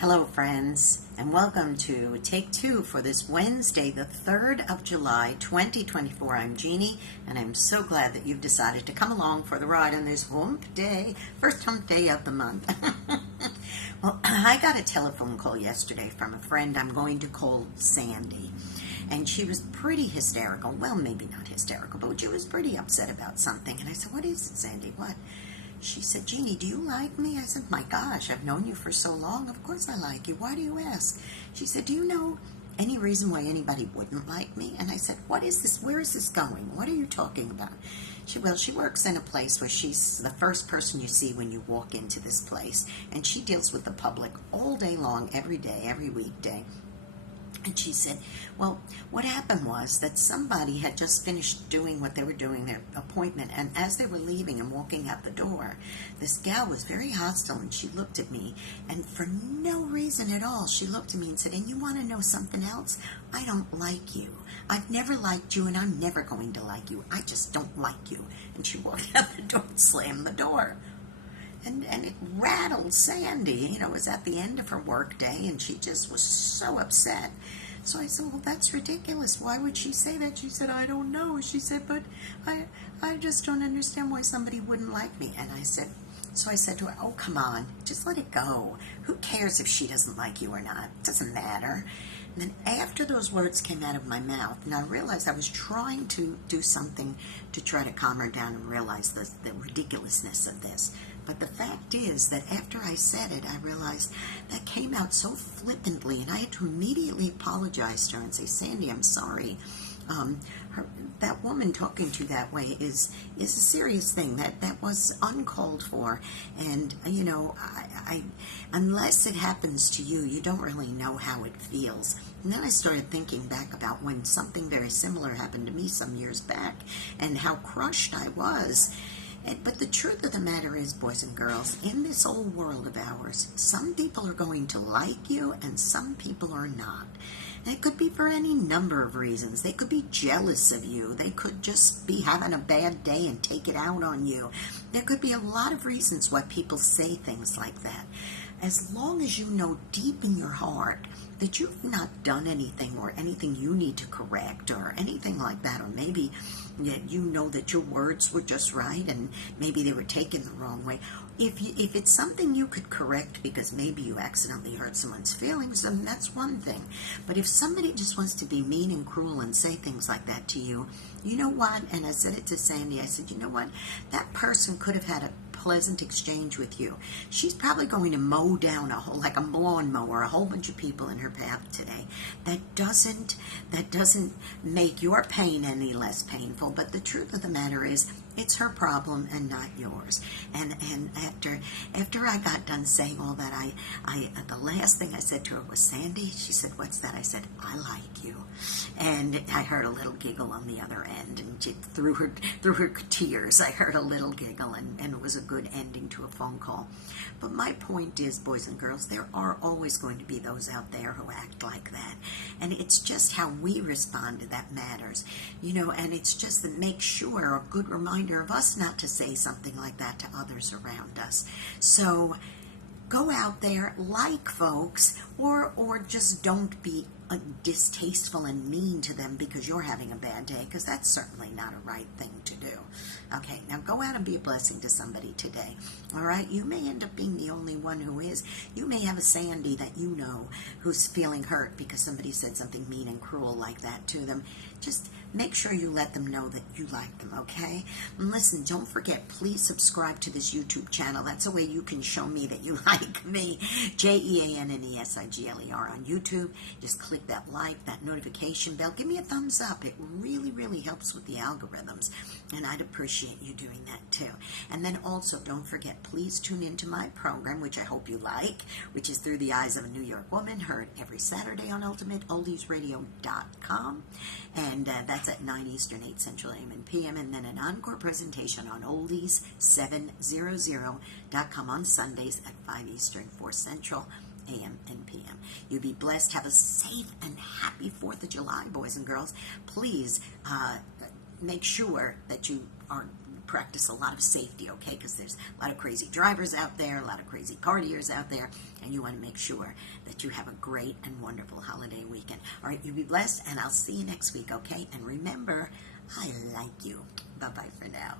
Hello, friends, and welcome to Take Two for this Wednesday, the 3rd of July, 2024. I'm Jeannie, and I'm so glad that you've decided to come along for the ride on this hump day, first hump day of the month. Well, I got a telephone call yesterday from a friend I'm going to call Sandy, and she was pretty hysterical. Well, maybe not hysterical, but she was pretty upset about something. And I said, "What is it, Sandy? What?" She said, "Jeannie, do you like me?" I said, "My gosh, I've known you for so long. Of course I like you. Why do you ask?" She said, "Do you know any reason why anybody wouldn't like me?" And I said, "What is this? Where is this going? What are you talking about?" She works in a place where she's the first person you see when you walk into this place. And she deals with the public all day long, every day, every weekday. And she said, well, what happened was that somebody had just finished doing what they were doing, their appointment, and as they were leaving and walking out the door, this gal was very hostile, and she looked at me, and for no reason at all, she looked at me and said, "And you want to know something else? I don't like you. I've never liked you, and I'm never going to like you. I just don't like you." And she walked out the door and slammed the door. And it rattled Sandy. It was at the end of her work day, and she just was so upset. So I said, "Well, that's ridiculous. Why would she say that?" She said, "I don't know." She said, "But I just don't understand why somebody wouldn't like me." And I said to her, "Oh, come on. Just let it go. Who cares if she doesn't like you or not? It doesn't matter." And then after those words came out of my mouth, and I realized I was trying to do something to try to calm her down and realize the ridiculousness of this. But the fact is that after I said it, I realized that came out so flippantly, and I had to immediately apologize to her and say, "Sandy, I'm sorry. That woman talking to you that way is a serious thing. That was uncalled for, and I unless it happens to you, you don't really know how it feels." And then I started thinking back about when something very similar happened to me some years back, and how crushed I was. But the truth of the matter is, boys and girls, in this old world of ours, some people are going to like you and some people are not. And it could be for any number of reasons. They could be jealous of you. They could just be having a bad day and take it out on you. There could be a lot of reasons why people say things like that. As long as you know deep in your heart that you've not done anything or anything you need to correct or anything like that, or maybe you know that your words were just right and maybe they were taken the wrong way. If it's something you could correct because maybe you accidentally hurt someone's feelings, then that's one thing. But if somebody just wants to be mean and cruel and say things like that to you, you know what? And I said it to Sandy. I said, "You know what? That person could have had a pleasant exchange with you. She's probably going to mow down like a lawnmower, a whole bunch of people in her path today. That doesn't make your pain any less painful. But the truth of the matter is, it's her problem and not yours." And after I got done saying all that, I the last thing I said to her was, "Sandy," she said, "What's that?" I said, "I like you." And I heard a little giggle on the other end, and through her tears, I heard a little giggle, and it was a good ending to a phone call. But my point is, boys and girls, there are always going to be those out there who act like that. And it's just how we respond to that matters. And it's just to make sure, a good reminder of us not to say something like that to others around us. So go out there, like folks, or just don't be distasteful and mean to them because you're having a bad day, because that's certainly not a right thing to do. Okay, now go out and be a blessing to somebody today. All right, you may end up being the only one who is. You may have a Sandy that you know who's feeling hurt because somebody said something mean and cruel like that to them. Just make sure you let them know that you like them, okay? And listen, don't forget, please subscribe to this YouTube channel. That's a way you can show me that you like me. JeanneSigler on YouTube. Just click that like, that notification bell. Give me a thumbs up. It really, really helps with the algorithms. And I'd appreciate you doing that too. And then also, don't forget, please tune into my program, which I hope you like, which is Through the Eyes of a New York Woman, heard every Saturday on UltimateOldiesRadio.com. And that's at 9 Eastern, 8 Central AM and PM. And then an encore presentation on Oldies700.com on Sundays at 5 Eastern, 4 Central AM and PM. You be blessed. Have a safe and happy 4th of July, boys and girls. Please make sure that you are practice a lot of safety, okay? Because there's a lot of crazy drivers out there, a lot of crazy partiers out there, and you want to make sure that you have a great and wonderful holiday weekend. All right, you be blessed, and I'll see you next week, okay? And remember, I like you. Bye-bye for now.